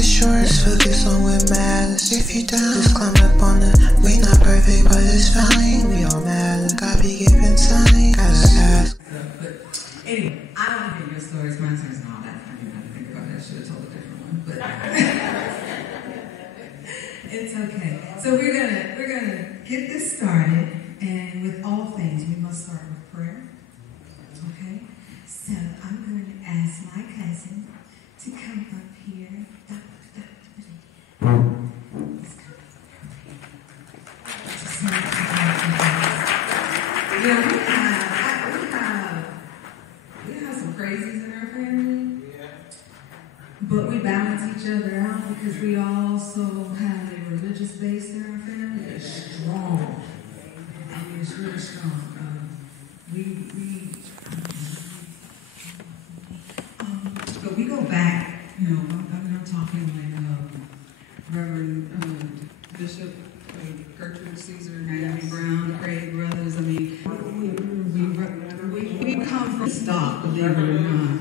it short. Just focus on what matters. If you down, just climb up on it. We not perfect, but it's fine. We all matter. God be giving time. Gotta ask. But anyway, I don't hear your stories. My stories and all that. I didn't have to think about it. I should have told a different one, but it's okay. So we're gonna get this started, and with all things, we must start with prayer. Okay. So I'm going to ask my cousin to come up here. Yeah, we have some crazies in our family, but we balance each other out because we also have a religious base in our family that's strong. I mean, it's really strong. But we go back, I'm talking like Reverend Bishop Gertrude Caesar, Naomi Brown, Craig Brothers. I mean, we come from stock, believe it or not.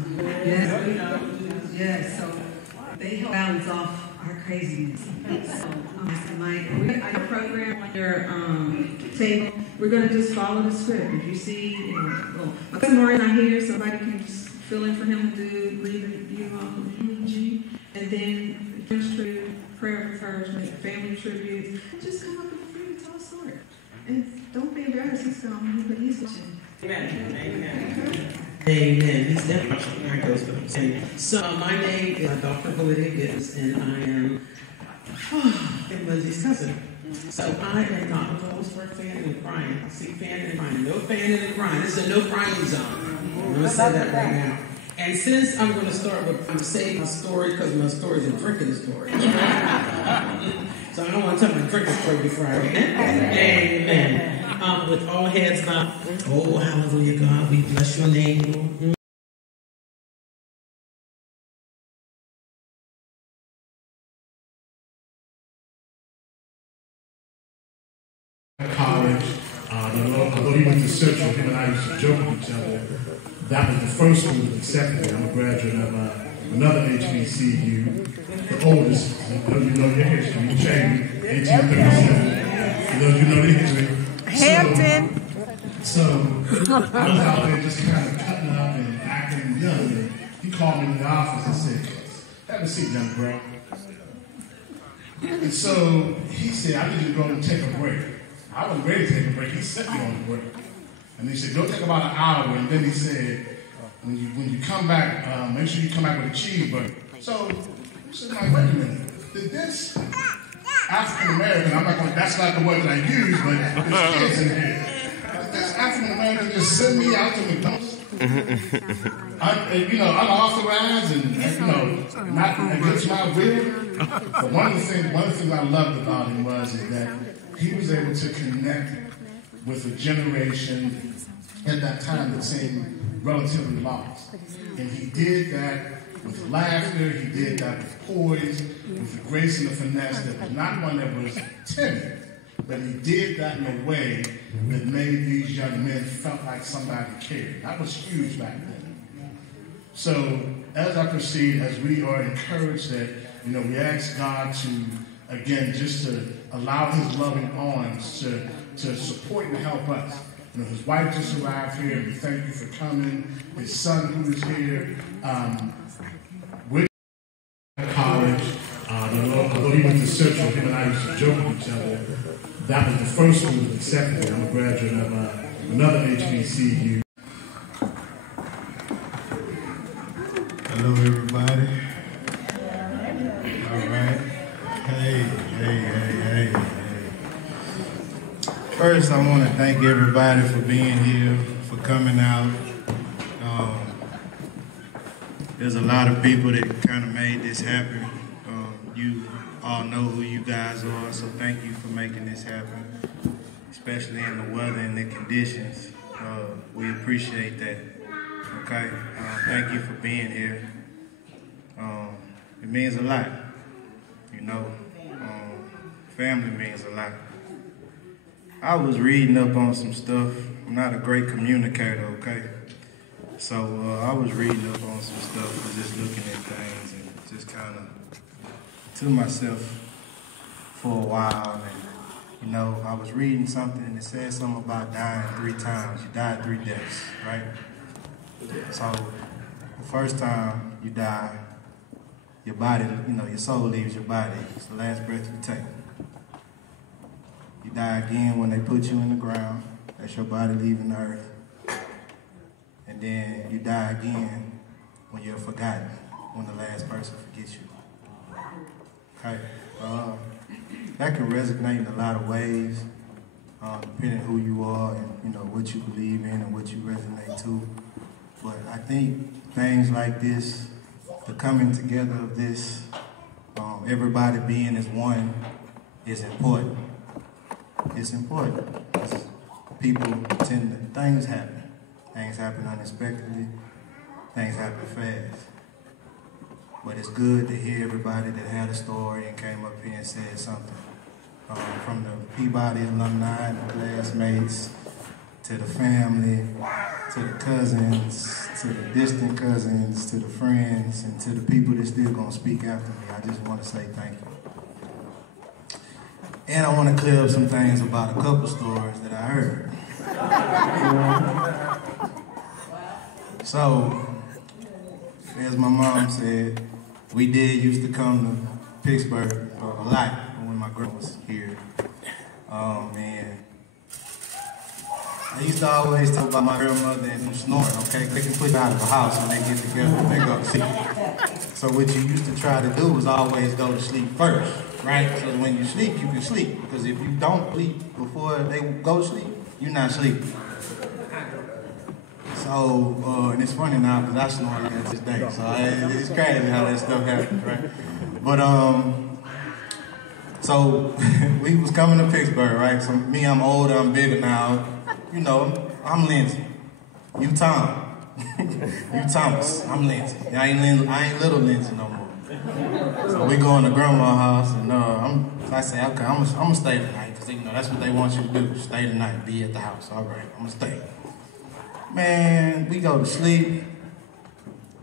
Yes. So they help balance off our craziness. So Mike, our program on your table, we're going to just follow the script. If you see, my cousin Maureen's not here, somebody can just fill in for him to read the eulogy, and then tribute, prayer of encouragement, family tributes. Just come up with a free tell a story. And don't be embarrassed, he's gone, but he's watching. Amen. He's definitely I goes for the same. So my name is Dr. Validia Gibbs, and I am Lindsay's cousin. So I am not opposed for fanning and crying. I see fanning and crying. No fanning and crying. This is a no crying zone. I'm going to say that right now. And since I'm going to start with, I'm saying my story because my story is a drinking story. So I don't want to tell my drinking story before I Amen. With all heads bowed. Oh, hallelujah, God. We bless your name, Lord. College, although he went to Central, him and I used to joke with each other. That was the first school that accepted me. I'm a graduate of another HBCU, the oldest. You know your history, Jamie, 1837. You know the history. Hampton. So I was out there just kind of cutting up and acting young. And he called me in the office and said, "Have a seat, young bro." And so he said, "I need you to go and take a break." I wasn't ready to take a break. He sent me on the break. And he said, "Go take about an hour." And then he said, when you come back, make sure you come back with a cheeseburger. So I said, "Like, wait a minute. Did this African American," I'm not going, that's not the word that I use, but there's kids in here. Did this African American just send me out to McDonald's? Unauthorized and not against my will. But one of the things I loved about him was that he was able to connect with a generation at that time that seemed relatively lost. And he did that with laughter, he did that with poise, with the grace and the finesse that was not one that was timid, but he did that in a way that made these young men felt like somebody cared. That was huge back then. So as I proceed, as we are encouraged that, we ask God to, again, just to allow his loving arms to support and help us. His wife just arrived here. We thank you for coming. His son who is here. We're college. Although he went to Central, him and I used to joke with each other. That was the first school that accepted me. I'm a graduate of another HBCU. Hello, everybody. All right. Hey. First, I want to thank everybody for being here, for coming out. There's a lot of people that kind of made this happen. You all know who you guys are, so thank you for making this happen, especially in the weather and the conditions. We appreciate that. Okay? Thank you for being here. It means a lot. Family means a lot. I was reading up on some stuff. I'm not a great communicator, okay? So I was reading up on some stuff and just looking at things and just kind of to myself for a while, and you know, I was reading something and it said something about dying 3 times. You died 3 deaths, right? So the first time you die, your body, you know, your soul leaves your body. It's the last breath you take. You die again when they put you in the ground. That's your body leaving the earth. And then you die again when you're forgotten, when the last person forgets you. Okay? That can resonate in a lot of ways, depending on who you are and, you know, what you believe in and what you resonate to. But I think things like this, the coming together of this, everybody being as one is important. It's important. People tend to, things happen. Things happen unexpectedly. Things happen fast. But it's good to hear everybody that had a story and came up here and said something. From the Peabody alumni, the classmates, to the family, to the cousins, to the distant cousins, to the friends, and to the people that still gonna speak after me. I just want to say thank you. And I want to clear up some things about a couple stories that I heard. So, as my mom said, we did used to come to Pittsburgh a lot when my grandma was here. Oh man. I used to always talk about my grandmother and them snoring, okay? They can put you out of the house when they get together and they go to sleep. So what you used to try to do was always go to sleep first, right? So when you sleep, you can sleep. Because if you don't sleep before they go to sleep, you're not sleeping. So, and it's funny now because I snore at this day. So it's crazy how that stuff happens, right? But, so we was coming to Pittsburgh, right? So me, I'm older, I'm bigger now. You know, I'm Lenzy. You Tom. You Thomas. I'm Lenzy. I ain't little Lenzy no more. So we going to grandma's house, and I say, okay, I'm gonna stay tonight, because you know that's what they want you to do. Stay tonight, be at the house. All right, I'm gonna stay. Man, we go to sleep.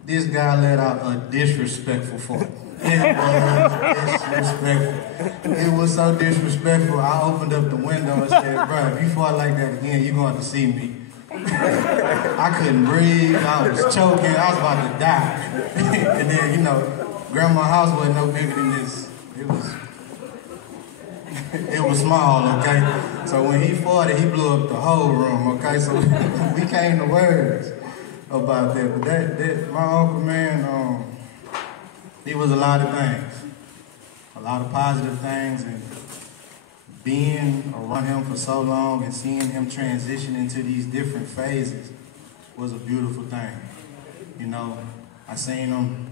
This guy let out a disrespectful fart. It was disrespectful. It was so disrespectful. I opened up the window and said, bro, if you fart like that again, you're going to see me. I couldn't breathe. I was choking. I was about to die. And then, you know, grandma's house wasn't no bigger than this. It was small, okay? So when he farted, he blew up the whole room, okay? So we came to words about that. But that my uncle, man, he was a lot of things. A lot of positive things, and being around him for so long and seeing him transition into these different phases was a beautiful thing. You know, I seen him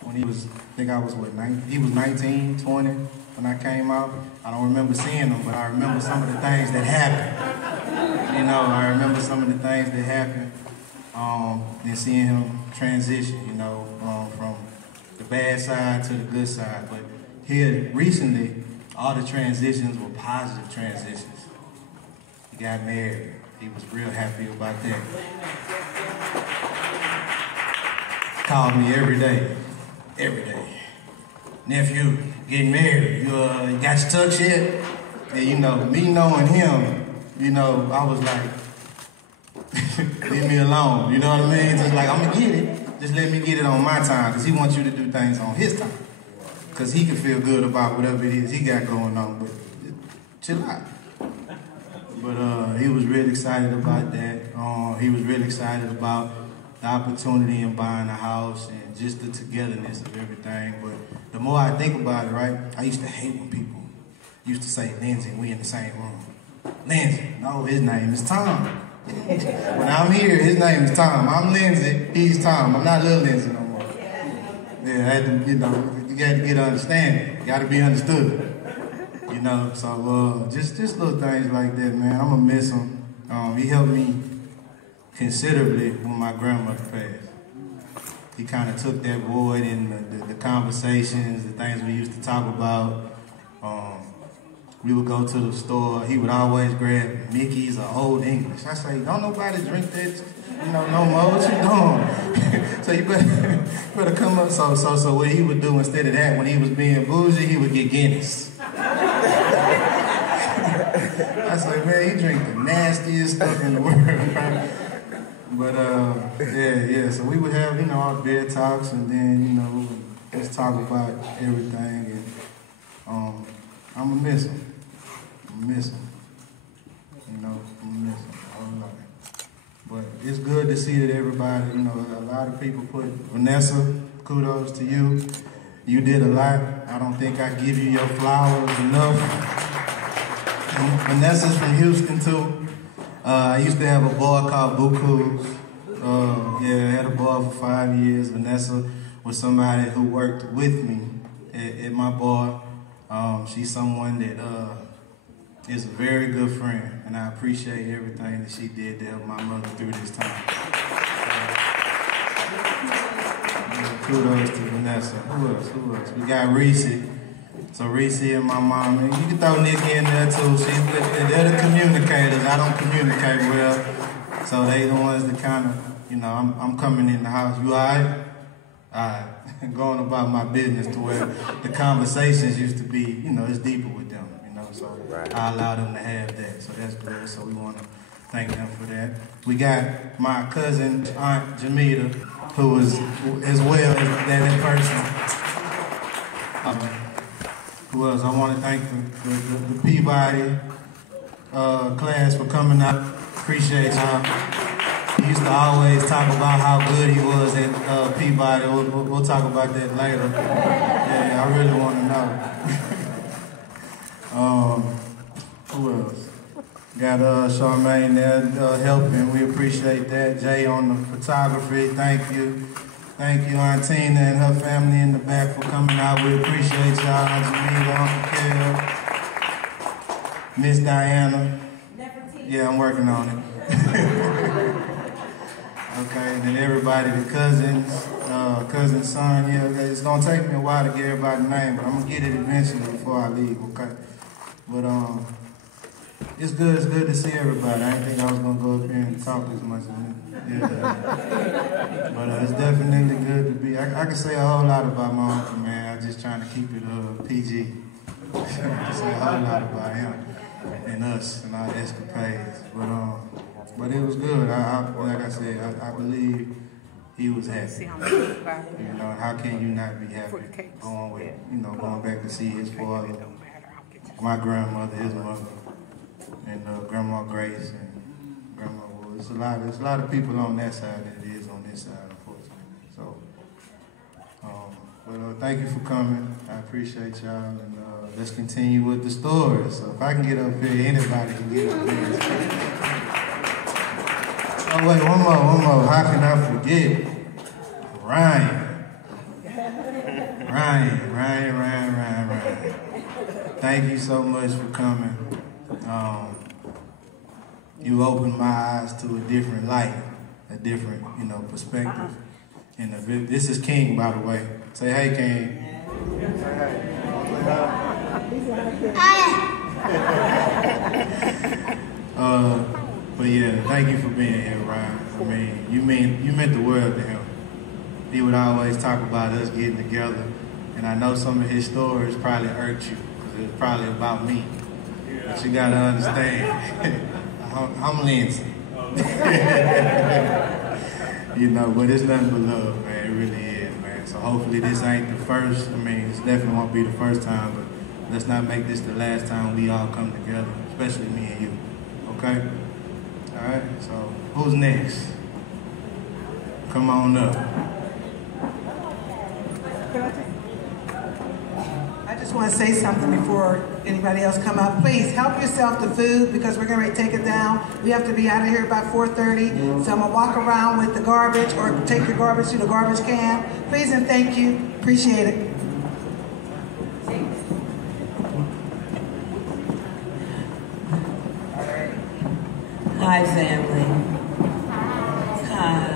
when he was, I think I was what, he was 19, 20 when I came out. I don't remember seeing him, but I remember some of the things that happened. You know, I remember some of the things that happened, and seeing him transition, you know, from the bad side to the good side. But here recently, all the transitions were positive transitions. He got married. He was real happy about that. Called me every day. Nephew, getting married. You got your tux yet? And you know, me knowing him, you know, I was like, leave me alone. You know what I mean? Just like, I'm gonna get it. Just let me get it on my time, because he wants you to do things on his time. Because he can feel good about whatever it is he got going on, but chill out. But he was really excited about that. He was really excited about the opportunity in buying a house and just the togetherness of everything. But the more I think about it, right, I used to hate when people used to say Lenzy and we in the same room. Lenzy, no, his name is Tom. When I'm here, his name is Tom. I'm Lenzy, he's Tom. I'm not little Lenzy no more. Yeah, I had to, you know, you got to get understanding. You got to be understood. You know, so just little things like that, man. I'm going to miss him. He helped me considerably when my grandmother passed. He kind of took that void in the conversations, the things we used to talk about. we would go to the store. He would always grab Mickey's or Old English. I say, don't nobody drink that, no more. What you doing? So you better come up. So what he would do instead of that, when he was being bougie, he would get Guinness. I was like, man, you drink the nastiest stuff in the world, right? But yeah. So we would have, our bed talks, and then, we would just talk about everything, and I'm gonna miss him. I'm gonna miss him. I'm gonna miss him a whole lot. But it's good to see that everybody, a lot of people put, Vanessa, kudos to you. You did a lot. I don't think I give you your flowers enough. And Vanessa's from Houston too. I used to have a boy called Buku's. I had a boy for 5 years. Vanessa was somebody who worked with me at my bar. She's someone that is a very good friend, and I appreciate everything that she did to help my mother through this time. Kudos to Vanessa. Who else? We got Reese. So Reese and my mom, and you can throw Nikki in there too. They're the communicators. I don't communicate well, so they the ones that kind of, I'm coming in the house. You all right? All right. Going about my business to where the conversations used to be, it's deeper with them, so I allow them to have that. So that's good. So we want to thank them for that. We got my cousin, Aunt Jamita, who was as well as that person. Who else? I want to thank the Peabody class for coming out. Appreciate y'all. He used to always talk about how good he was at Peabody. We'll talk about that later. Yeah, I really want to know. Who else? Got Charmaine there helping. We appreciate that. Jay on the photography. Thank you. Thank you, Aunt Tina and her family in the back for coming out. We appreciate y'all. Aunt Jamila, Uncle Kel, Miss Diana. Yeah, I'm working on it. Okay, and then everybody, the cousins, cousin's son. Yeah, it's gonna take me a while to get everybody's name, but I'm gonna get it eventually before I leave. Okay, but it's good to see everybody. I didn't think I was gonna go up here and talk as much as but it's definitely good to be. I can say a whole lot about my uncle, man. I'm just trying to keep it PG. I can say a whole lot about him and us and our escapades. But it was good. Like I said, I believe he was happy. How can you not be happy going back to see his father, my grandmother, his mother, and Grandma Grace and Grandma Wood. There's a lot of people on that side than it is on this side, unfortunately. So, thank you for coming. I appreciate y'all, and let's continue with the stories. So if I can get up here, anybody can get up here. Oh wait, one more. How can I forget? Ryan. Thank you so much for coming. You opened my eyes to a different light, a different, perspective. And this is King, by the way. Say hey, King. But yeah, thank you for being here, Ryan. I mean, you meant the world to him. He would always talk about us getting together, and I know some of his stories probably irked you, because it was probably about me. But you gotta understand, I'm Lenzy. But it's nothing but love, man. It really is, man. So hopefully this ain't the first. I mean, this definitely won't be the first time, but let's not make this the last time we all come together, especially me and you. Okay? All right. So who's next? Come on up. I just want to say something before anybody else come up. Please help yourself to food because we're going to take it down. We have to be out of here by 4:30. So I'm going to walk around with the garbage or take your garbage to the garbage can. Please and thank you. Appreciate it. Hi, family. Hi.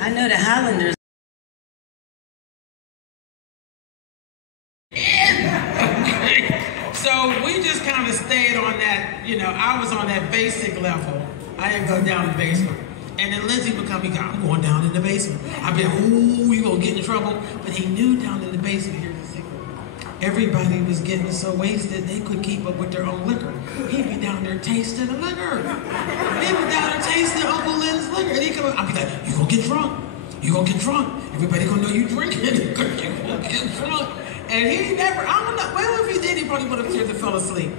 I know the Highlanders and go down the basement. And then Lenzy would come, I'm going down in the basement. I'd be like, ooh, you gonna get in trouble. But he knew down in the basement, here's the secret. Everybody was getting so wasted, they couldn't keep up with their own liquor. He'd be down there tasting the liquor. He'd be down there tasting Uncle Len's liquor. And he'd come up, I'd be like, you gonna get drunk. You gonna get drunk. Everybody gonna know you drinking. You gonna get drunk. And he never, I don't know, well, if he did, he probably would have seriously fell asleep.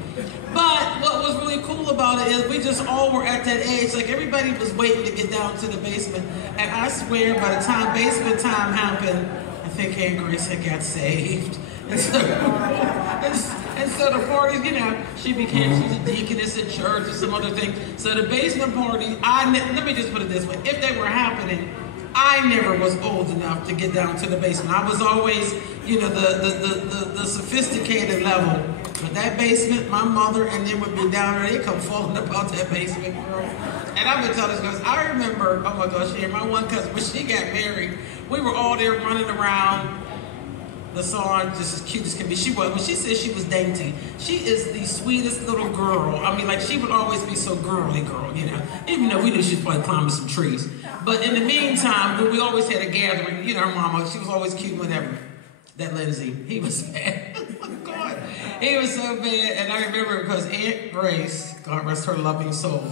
But what was really cool about it is we just all were at that age, like everybody was waiting to get down to the basement. And I swear by the time basement time happened, I think Aunt Grace had got saved. And so the parties, you know, she's a deaconess at church or some other thing. So the basement party, let me just put it this way, if they were happening, I never was old enough to get down to the basement. I was always, you know, the sophisticated level. But that basement, my mother and them would be down there. They come falling about that basement, girl. And I've been telling this because I remember, oh my gosh, my one cousin, when she got married, we were all there running around the salon, just as cute as can be. She was, when she said she was dainty, she is the sweetest little girl. I mean, like, she would always be so girly girl, you know, even though we knew she was probably climbing some trees. But in the meantime, we always had a gathering, you know, her mama, she was always cute, whatever. That Lenzy, he was bad. Oh my God, he was so bad. And I remember because Aunt Grace, God rest her loving soul,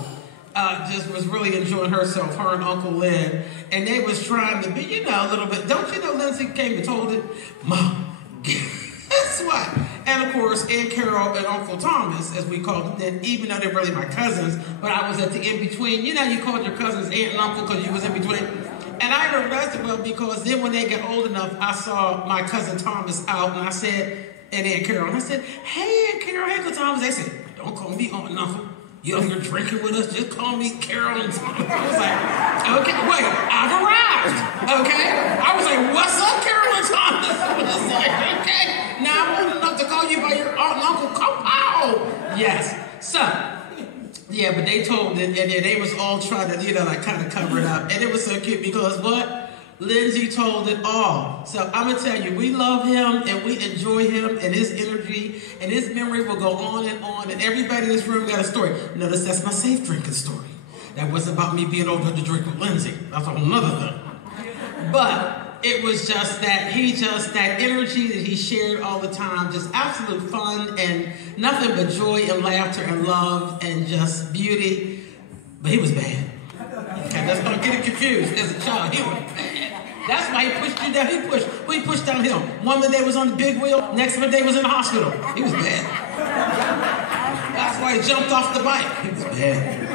just was really enjoying herself, her and Uncle Lynn, and they was trying to be, you know, a little bit. Don't you know Lenzy came and told it, Mom, guess what? And of course, Aunt Carol and Uncle Thomas, as we called them then, even though they're really my cousins, but I was at the in-between. You know, you called your cousins aunt and uncle because you was in between. And I remember that well because then when they got old enough, I saw my cousin Thomas out, and I said, and Aunt Carol, and I said, hey, Aunt Carol, hey, Uncle Thomas. They said, don't call me aunt and uncle. You over here drinking with us, just call me Carol and Thomas. I was like, okay, wait, I've arrived, okay? I was like, what's up, Carol and Thomas? I was like, okay, now I'm old enough to call you by your aunt and uncle. Come out. Yes. So, yeah, but they told it, and they was all trying to, you know, like kind of cover it up. And it was so cute because what? Lenzy told it all. So I'm going to tell you, we love him and we enjoy him and his energy and his memory will go on. And everybody in this room got a story. Notice that's my safe drinking story. That wasn't about me being old enough to drink with Lenzy. That's a whole nother thing. But it was just that that energy that he shared all the time, just absolute fun and nothing but joy and laughter and love and just beauty. But he was bad. Okay, let's not get it confused. As a child, he was bad. That's why he pushed you down. He pushed downhill. One day was on the big wheel, next day was in the hospital. He was bad. That's why he jumped off the bike. He was bad.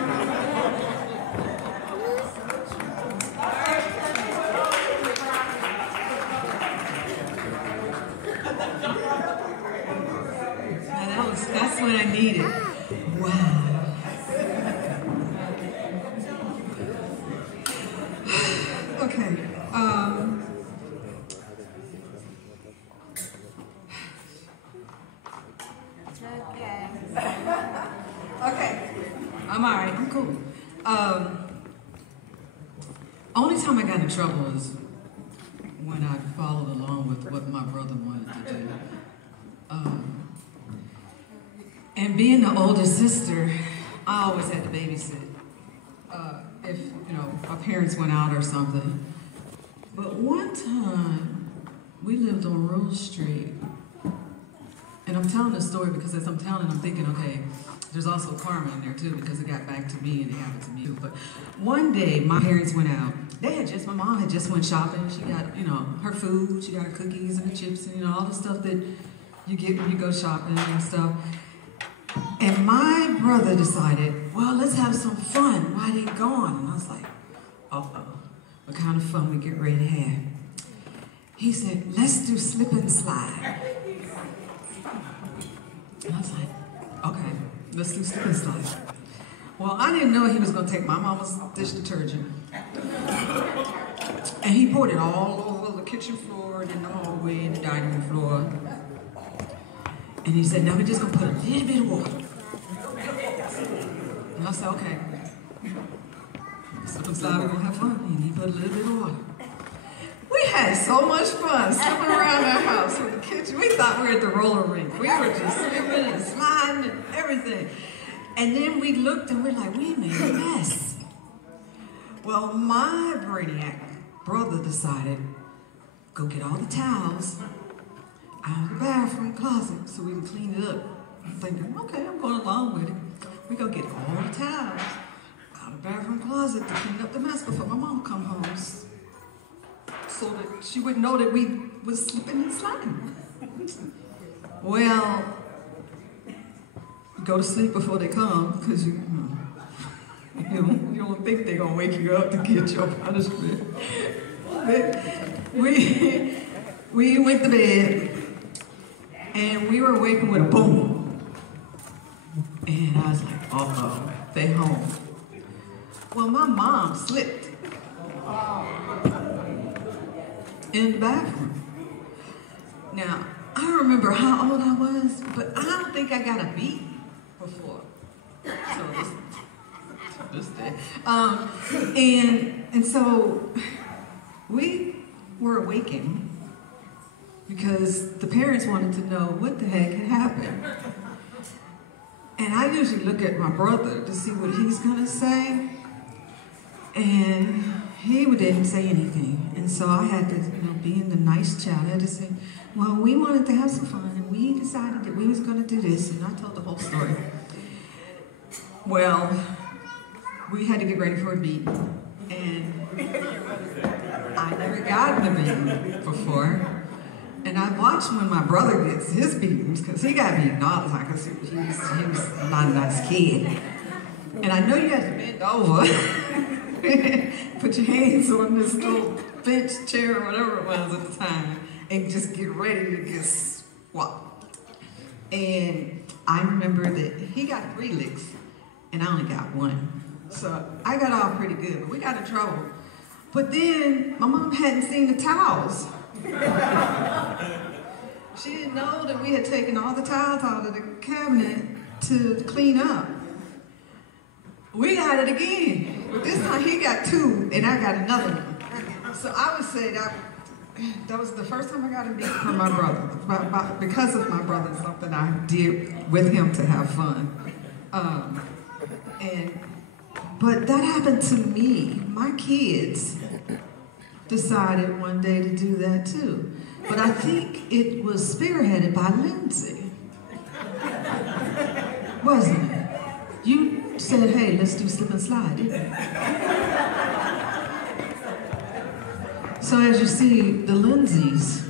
That's what I needed. Wow. Okay. Okay. I'm all right. I'm cool. Only time I got in trouble is when I followed along with what my brother wanted to do. And being the older sister, I always had to babysit. If, you know, our parents went out or something. But one time, we lived on Rose Street. And I'm telling this story because as I'm telling it, I'm thinking, okay, there's also karma in there too because it got back to me and it happened to me too. But one day, my parents went out. My mom had just went shopping. She got, you know, her food. She got her cookies and the chips and, you know, all the stuff that you get when you go shopping and stuff. And my brother decided, well, let's have some fun while they're gone. And I was like, uh-oh, what kind of fun we get ready to have? He said, let's do slip and slide. And I was like, okay, let's do slip and slide. Well, I didn't know he was going to take my mama's dish detergent. And he poured it all over the kitchen floor and in the hallway and the dining room floor. And he said, now we're just going to put a little bit of water. And I said, okay. Slip and slide, we're going to have fun. And he put a little bit of water. We had so much fun slipping around our house with the kitchen. We thought we were at the roller rink. We were just slipping and sliding and everything. And then we looked and we're like, we made a mess. Well, my brainiac brother decided, go get all the towels out of the bathroom closet so we can clean it up. I'm thinking, okay, I'm going along with it. We go get all the towels out of the bathroom closet to clean up the mess before my mom come home, so that she wouldn't know that we was slipping and sliding. Well, go to sleep before they come, because you don't think they're gonna wake you up to get your punishment. We went to bed, and we were waking with a boom. And I was like, uh-oh, they home. Well, my mom slipped in the bathroom. Now, I don't remember how old I was, but I don't think I got a beat before. So this day. And so we were awakened because the parents wanted to know what the heck had happened. And I usually look at my brother to see what he's gonna say. And he didn't say anything. And so I had to, being the nice child, I had to say, well, we wanted to have some fun, and we decided that we was gonna do this, and I told the whole story. Well, we had to get ready for a beat, and I never gotten a beating before. And I watched when my brother gets his beatings, because he got beaten all the time, because he was not a nice kid. And I know you have to bend over, put your hands on this little bench chair or whatever it was at the time, and just get ready to get swapped. And I remember that he got 3 licks, and I only got 1. So I got off pretty good, but we got in trouble. But then my mom hadn't seen the towels. She didn't know that we had taken all the towels out of the cabinet to clean up. We got it again, but this time he got 2 and I got another one. So I would say that was the first time I got a beat from my brother, because of my brother, something I did with him to have fun. But that happened to me. My kids decided one day to do that too. But I think it was spearheaded by Lenzy. Wasn't it? You said, hey, let's do slip and slide, didn't you? So as you see, the Lenzys,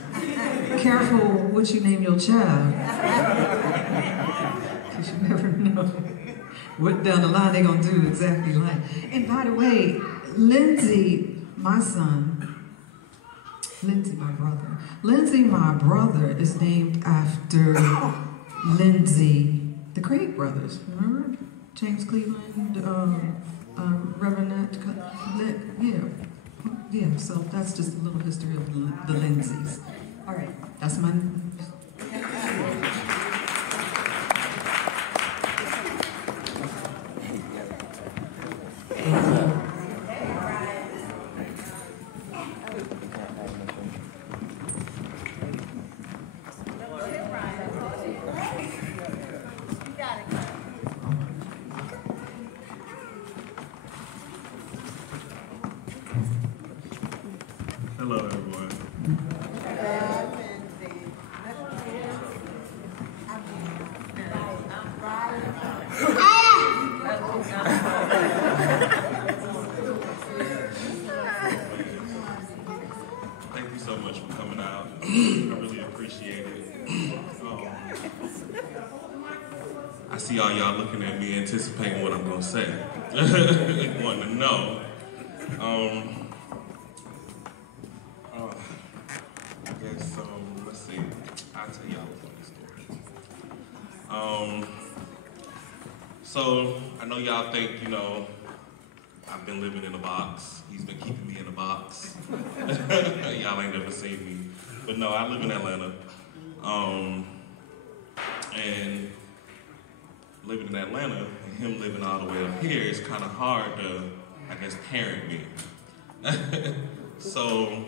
careful what you name your child. Because you never know what down the line they're going to do exactly like. And by the way, Lenzy, my son, Lenzy, my brother. Lenzy, my brother, is named after Lenzy, the Craig brothers. Remember? James Cleveland, Reverend, yeah, so that's just a little history of the Lenzys. All right, that's my... Hello, everyone. Thank you so much for coming out. I really appreciate it. I see all y'all looking at me, anticipating what I'm going to say. Wanting to know. Let's see. I'll tell y'all a funny story. So I know y'all think, I've been living in a box. He's been keeping me in a box. Y'all ain't never seen me. But no, I live in Atlanta. And living in Atlanta and him living all the way up here, it's kind of hard to, I guess, parent me. So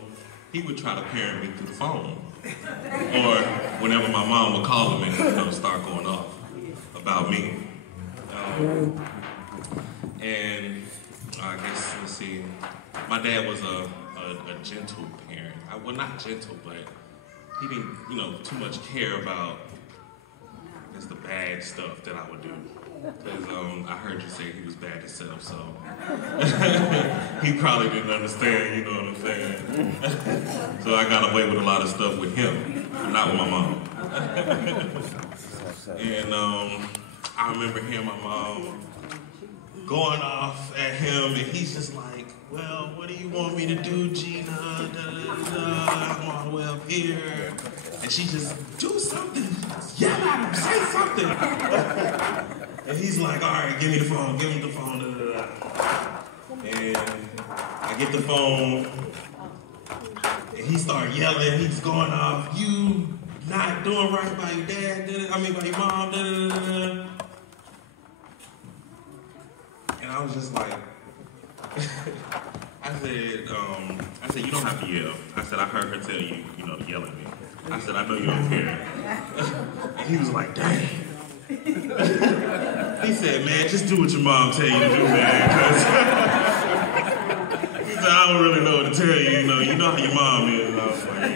he would try to parent me through the phone. Or whenever my mom would call him and start going off about me. And I guess, let's see, my dad was a gentle parent. Well, not gentle, but he didn't, too much care about, I guess, the bad stuff that I would do. Because I heard you say he was bad himself, so he probably didn't understand, you know what I'm saying? So I got away with a lot of stuff with him, not with my mom. And I remember hearing my mom going off at him, and he's just like, well, what do you want me to do, Gina? Da, da, da, da. I'm all the way up here. And she just, do something. Yell at him, say something. And he's like, all right, give me the phone, give him the phone. Da, da, da. And I get the phone, and he started yelling, he's going off, you not doing right by your dad, by your mom, da, da, da, da. And I was just like, I said, you don't have to yell. I said, I heard her tell you, to yell at me. I said, I know you don't care. And he was like, dang. He said, man, just do what your mom tell you to do, man. He said, I don't really know what to tell you, you know how your mom is. And I was like,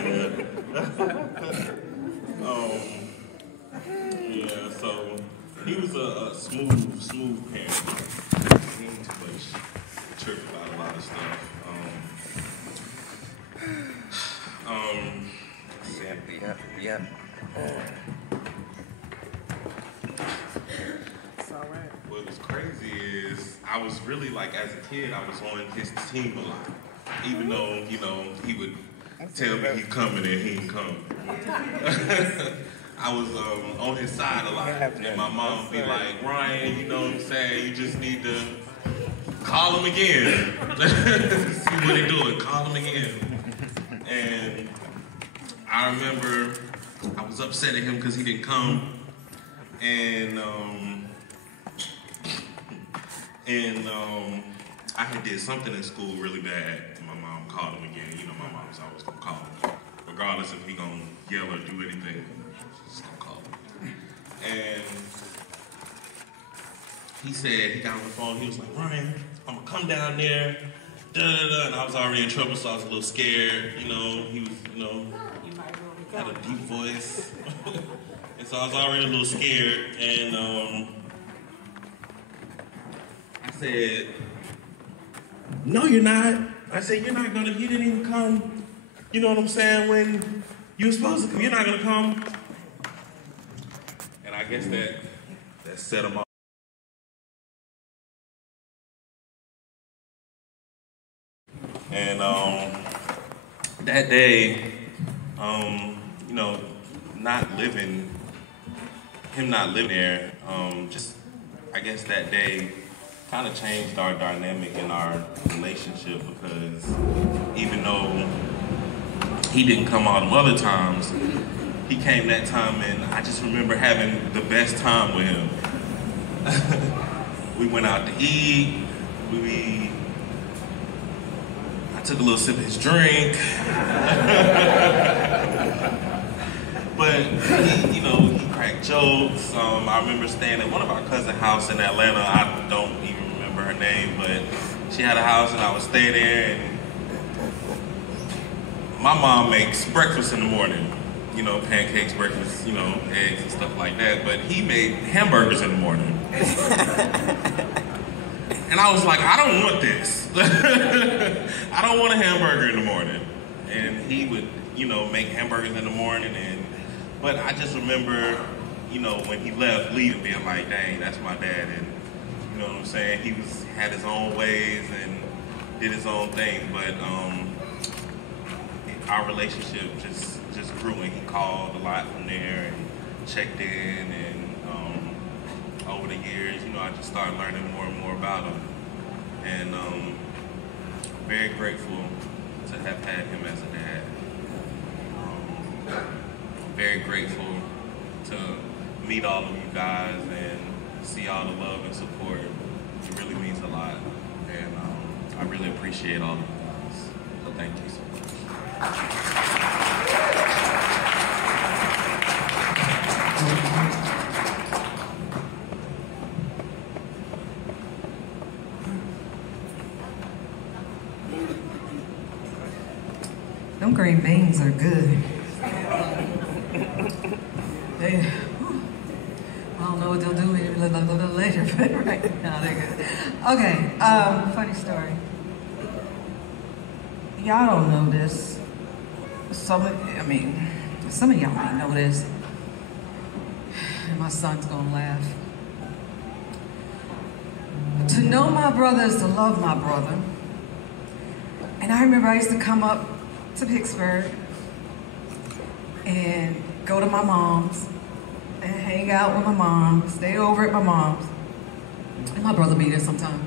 yeah, so he was a smooth parent. He didn't too much chirp about a lot of stuff. Yeah. What was crazy is I was really like, as a kid, I was on his team a lot. Even though, he would tell me he's coming and he ain't coming. I was on his side a lot. And my mom would be like, Ryan, you know what I'm saying? You just need to call him again. See what they're doing. Call him again. And I remember I was upset at him because he didn't come. And I had did something in school really bad, and my mom called him again. My mom's always gonna call him, regardless if he gonna yell or do anything. She's gonna call him. And he said he got on the phone. He was like, Ryan, I'm gonna come down there. Da, da, da. And I was already in trouble, so I was a little scared. He was, had a deep voice. And so I was already a little scared, and I said, no, you're not. I said, you didn't even come, you know what I'm saying, when you were supposed to come. You're not gonna come. And I guess that set him off. And that day, him not living there, I guess that day kind of changed our dynamic in our relationship, because even though he didn't come all the other times, he came that time, and I just remember having the best time with him. We went out to eat, I took a little sip of his drink. But he cracked jokes. I remember staying at one of our cousin's house in Atlanta. I don't even remember her name, but she had a house and I would stay there. And my mom makes breakfast in the morning. Pancakes, breakfast, eggs and stuff like that. But he made hamburgers in the morning. And I was like, I don't want this. I don't want a hamburger in the morning. And he would, make hamburgers in the morning. But I just remember, when he left, leaving, being like, dang, that's my dad. And you know what I'm saying? He had his own ways and did his own thing. But our relationship just grew, and he called a lot from there and checked in. And over the years, I just started learning more and more about him. And very grateful to have had him as a dad. Very grateful to meet all of you guys and see all the love and support. It really means a lot. And I really appreciate all of you guys. So thank you so much. Them green beans are good. I don't know what they'll do maybe a little later, but right now they're good. Okay, funny story. Y'all don't know this. Some of y'all may know this. And my son's gonna laugh. To know my brother is to love my brother. And I remember I used to come up to Pittsburgh and go to my mom's and hang out with my mom, stay over at my mom's. And my brother be there sometime.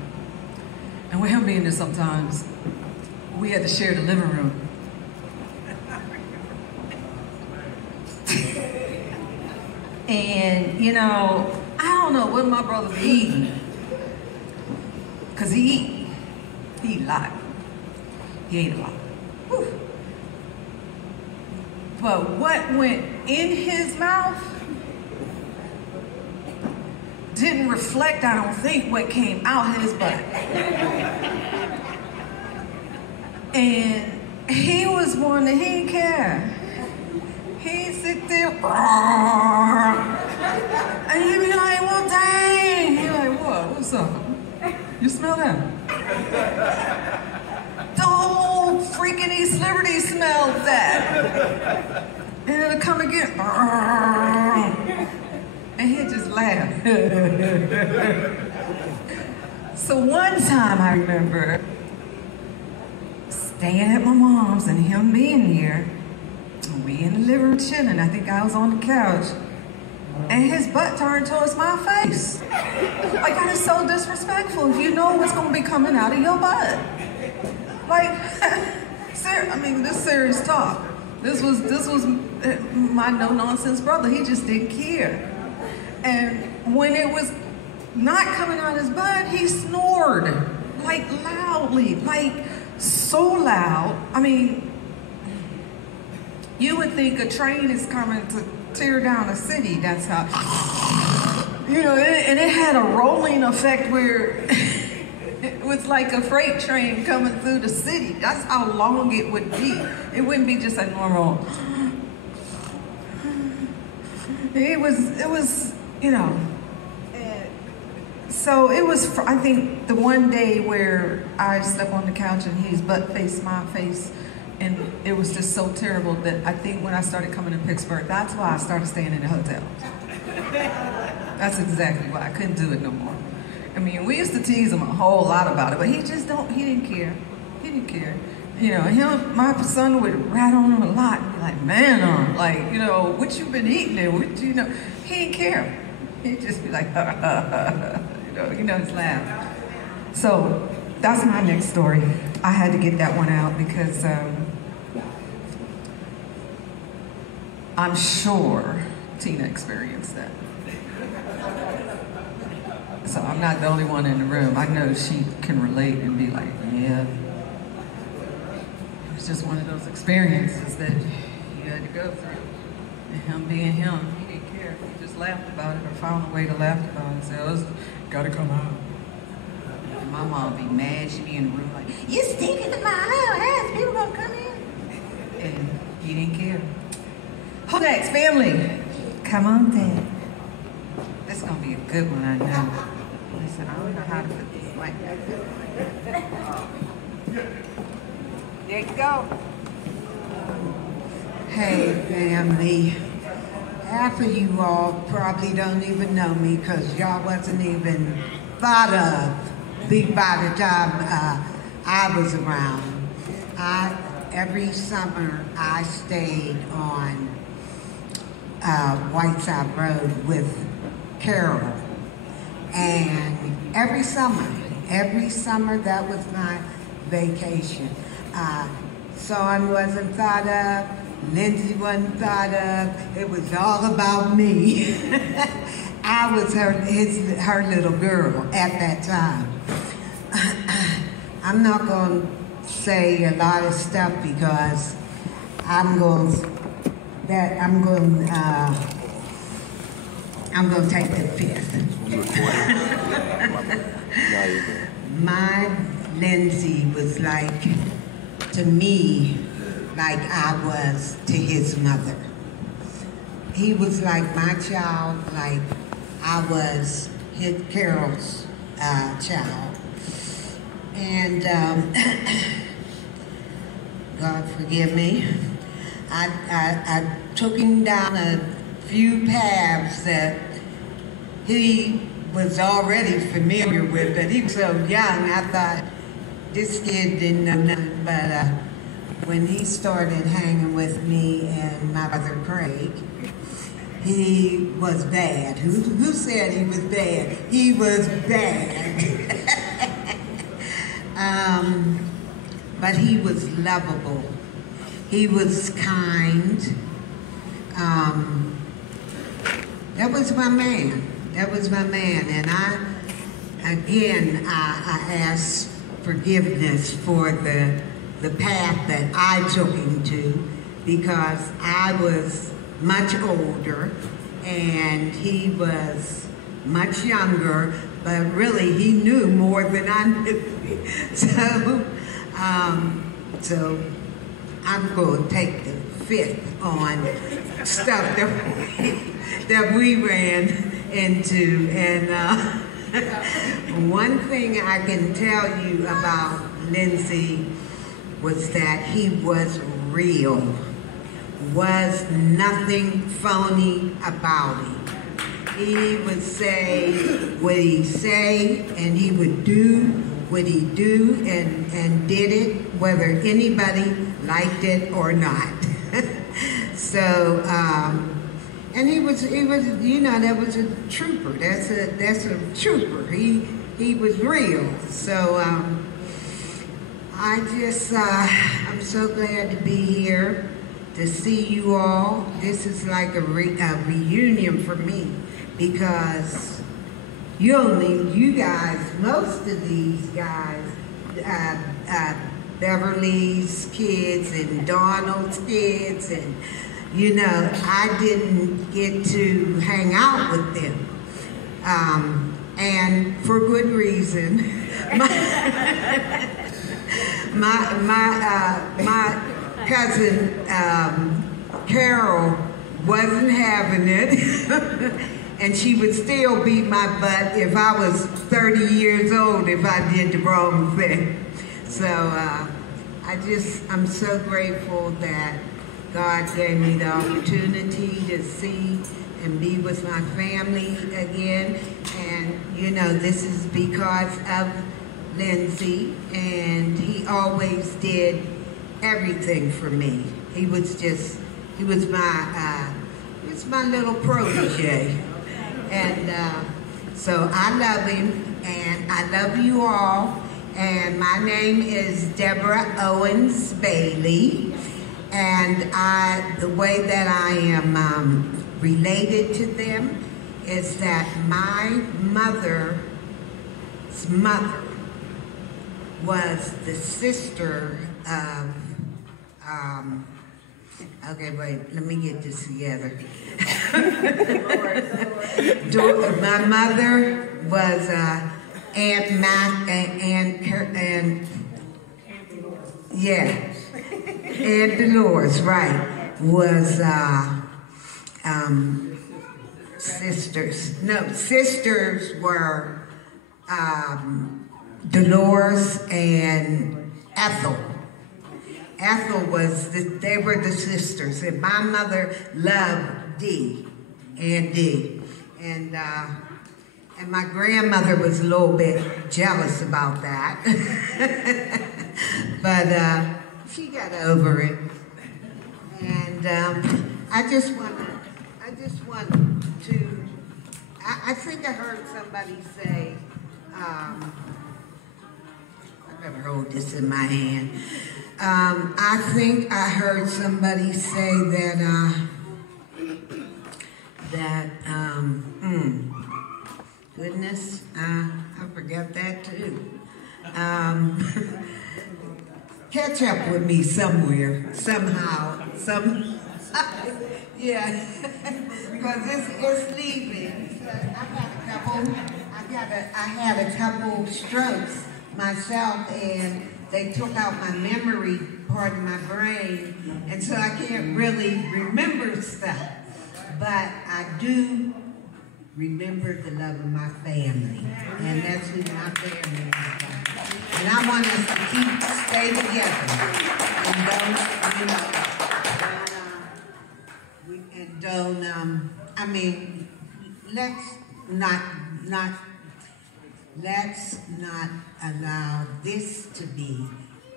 And with him being there sometimes, we had to share the living room. And, you know, I don't know what my brother be eating. Because he eat a lot. He ate a lot. Whew. But what went in his mouth didn't reflect, I don't think, what came out his butt. And he was one that he didn't care. He'd sit there, and he'd be like, well, dang. He'd be like, what? What's up? You smell that? The whole freaking East Liberty smelled that. And it'll come again. And he'd just laugh. So one time I remember staying at my mom's and him being here. We in the living room chilling. I think I was on the couch. And his butt turned towards my face. Like, that is so disrespectful if you know what's going to be coming out of your butt. Like, this serious talk. This was my no-nonsense brother. He just didn't care. And when it was not coming out his butt, he snored, like, loudly, like, so loud. I mean, you would think a train is coming to tear down a city. That's how, you know, and it had a rolling effect where it was like a freight train coming through the city. That's how long it would be. It wouldn't be just a normal. It was, you know. So it was, I think, the one day where I slept on the couch and his butt faced my face. And it was just so terrible that I think when I started coming to Pittsburgh, that's why I started staying in the hotel. That's exactly why. I couldn't do it no more. I mean, we used to tease him a whole lot about it, but he didn't care. He didn't care. You know, my son would rat on him a lot and be like, man, like, you know, what you been eating there? What, you know? He didn't care. He'd just be like, you know, his laugh. So that's my next story. I had to get that one out because I'm sure Tina experienced that. So I'm not the only one in the room. I know she can relate and be like, yeah. It's just one of those experiences that you had to go through. And him being him, he didn't care. He just laughed about it or found a way to laugh about it and say, oh, it's gotta come out. And my mom would be mad. She'd be in the room like, you stinking to my house, people gonna come in. And he didn't care. Who next? Family. Come on, Dad. This is gonna be a good one, I know. Listen, I don't know how to put this like that. There you go. Hey, family. Half of you all probably don't even know me because y'all wasn't even thought of by the time I was around. Every summer I stayed on Whiteside Road with Carol. And every summer that was my vacation. Son wasn't thought of, Lenzy wasn't thought of, it was all about me. I was her little girl at that time. I'm not going to say a lot of stuff because I'm going to take the fifth. My Lenzy was like, to me, like I was to his mother. He was like my child, like I was Carol's child. And God forgive me, I took him down a few paths that he was already familiar with, but he was so young, I thought, this kid didn't know nothing. But when he started hanging with me and my brother Craig, he was bad. Who said he was bad? He was bad. But he was lovable. He was kind. That was my man. That was my man. And I asked forgiveness for the path that I took him to, because I was much older and he was much younger, but really he knew more than I knew. So I'm going to take the fifth on stuff that we ran into. And one thing I can tell you about Lenzy was that he was real. Was nothing phony about him. He would say what he say, and he would do what he do, and did it whether anybody liked it or not. So, and he was, you know, that was a trooper. That's a trooper. He was real. So, I'm so glad to be here, to see you all. This is like a reunion for me, because you guys, most of these guys, Beverly's kids and Donald's kids, and you know, I didn't get to hang out with them, and for good reason. My cousin Carol wasn't having it, and she would still beat my butt if I was 30 years old if I did the wrong thing. So I'm so grateful that God gave me the opportunity to see and be with my family again. And you know, this is because of Lenzy, and he always did everything for me. He was my little protege. And so I love him, and I love you all. And my name is Deborah Owens Bailey. And the way that I am related to them is that my mother's mother was the sister of, okay, wait, let me get this together. My mother was Aunt Dolores, right, was sisters. No, sisters were Dolores and Ethel. Ethel they were the sisters, and my mother loved Aunt Dee. And my grandmother was a little bit jealous about that. But she got over it. And I think I heard somebody say, I've never hold this in my hand. I think I heard somebody say goodness, I forgot that too. Catch up with me somewhere, somehow, yeah, because it's leaving. I had a couple strokes myself, and they took out my memory part of my brain, and so I can't really remember stuff. But I do remember the love of my family, and that's who my family is about. And I want us to stay together, and let's not allow this to be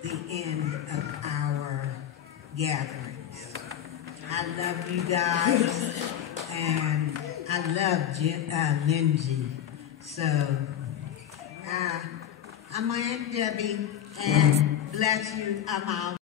the end of our gatherings. I love you guys, and I love Lenzy. So, I'm Aunt Debbie, and bless you. I'm out.